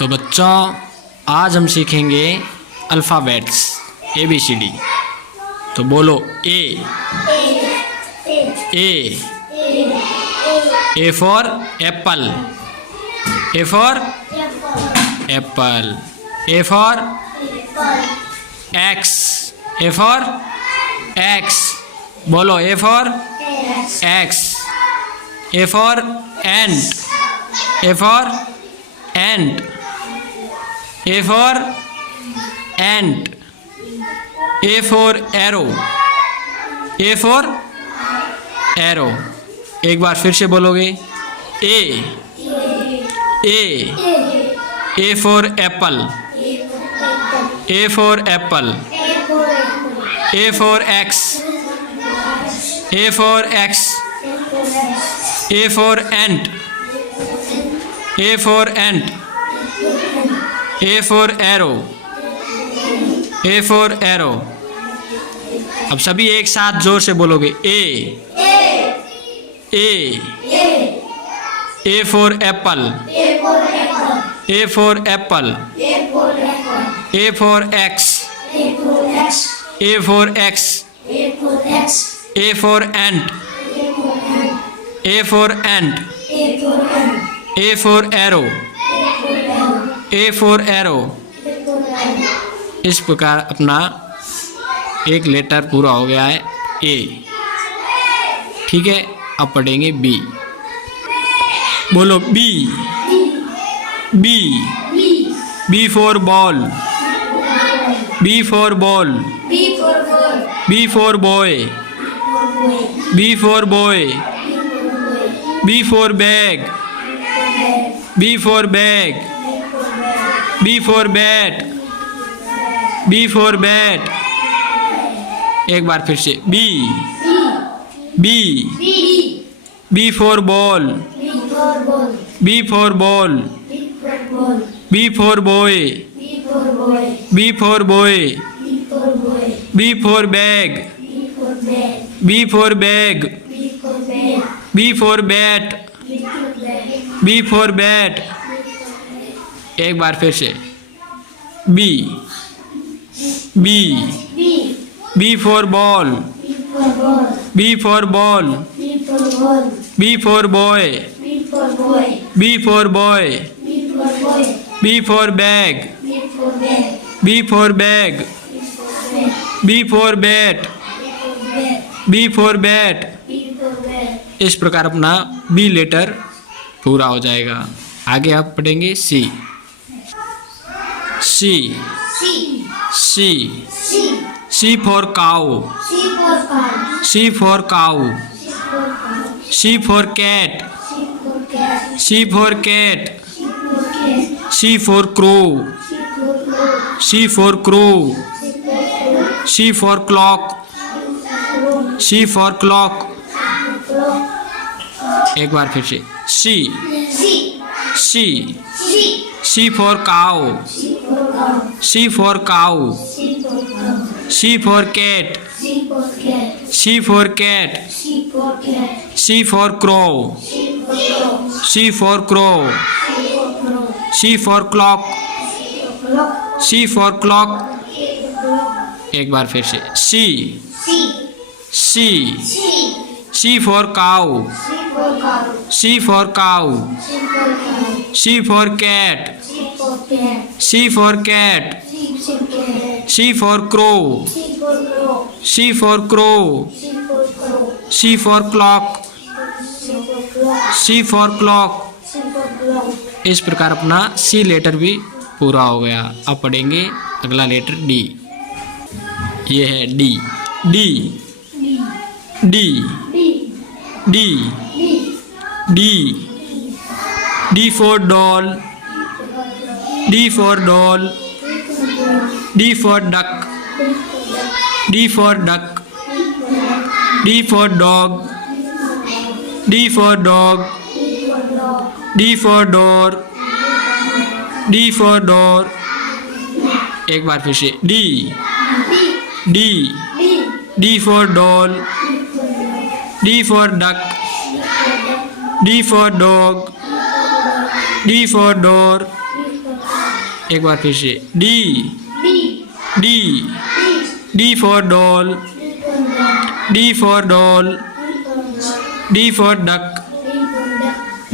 तो बच्चों आज हम सीखेंगे अल्फ़ाबेट्स ABCD। तो बोलो A for apple, A for apple. A for axe, A for axe. बोलो A for axe. A for ant, A for ant. A for ant, A for arrow, A for arrow। एक बार फिर से बोलोगे A for apple, A for apple। A for X, A for X। A for ant, A for ant। A for arrow, A for arrow। अब सभी एक साथ जोर से बोलोगे A for apple, A for apple। A for X, A for X। A for ant, A for ant। A for arrow, A for arrow। इस प्रकार अपना एक लेटर पूरा हो गया है A। ठीक है, अब पढ़ेंगे B। बोलो B for ball, B for ball। B for boy, B for boy। B for bag, B for bag। B for bat, B for bat। एक बार फिर से B for ball, B for ball। B for boy, B for boy। B for bag, B for bag। B for bat, B for bat। एक बार फिर से B for ball, B for ball। B for boy, B for boy। B for bag, B for bag। B for bat, B for bat। इस प्रकार अपना B letter पूरा हो जाएगा। आगे आप पढ़ेंगे C for cow, C for cow। C for cat, C for cat। C for crow, C for crow। C for clock, C for clock। एक बार फिर से C for cow, C for cow। C for cat, C for cat। C for crow, C for crow। C for clock, C for clock। एक बार फिर से C for cow, C for cow। C for cat, C for cat। C for crow, C for crow। C for clock, C for clock। इस प्रकार अपना C letter भी पूरा हो गया। अब पढ़ेंगे अगला लेटर D। ये है D for doll, D for doll। D for duck, D for duck। D for dog, D for dog। D for door, D for door। एक बार फिर से D for doll, D for duck। D for dog, D for door। एक बार फिर से D D D for doll D for doll D for duck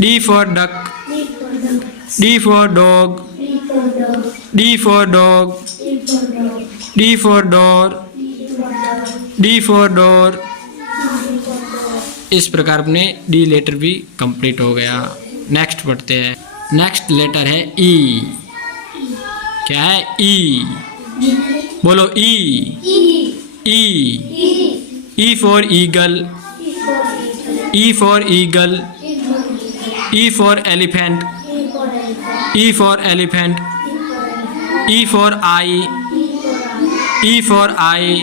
D for duck D for dog D for dog D for door D for door. इस प्रकार अपने D letter भी complete हो गया। नेक्स्ट पढ़ते हैं। नेक्स्ट लेटर है ई। क्या है? ई। बोलो E. E E for eagle E for eagle E for elephant E for elephant E for eye E for eye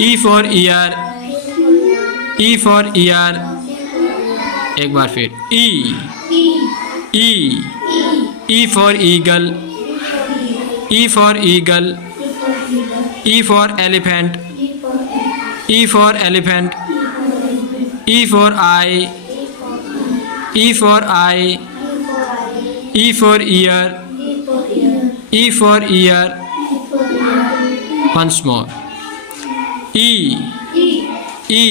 E for ear E for ear. एक बार फिर E E E for eagle E for eagle E for elephant E for elephant E for eye E for eye E for ear E for ear. once more E E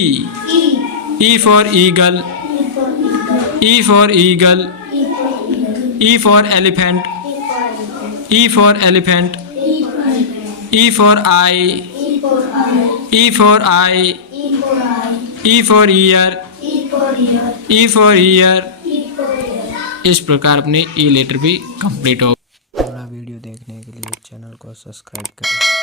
E for eagle E for eagle E for elephant E for elephant E for eye E for eye E for ear E for ear। इस प्रकार अपने ई letter भी complete हो। पूरा video देखने के लिए channel को सब्सक्राइब करें।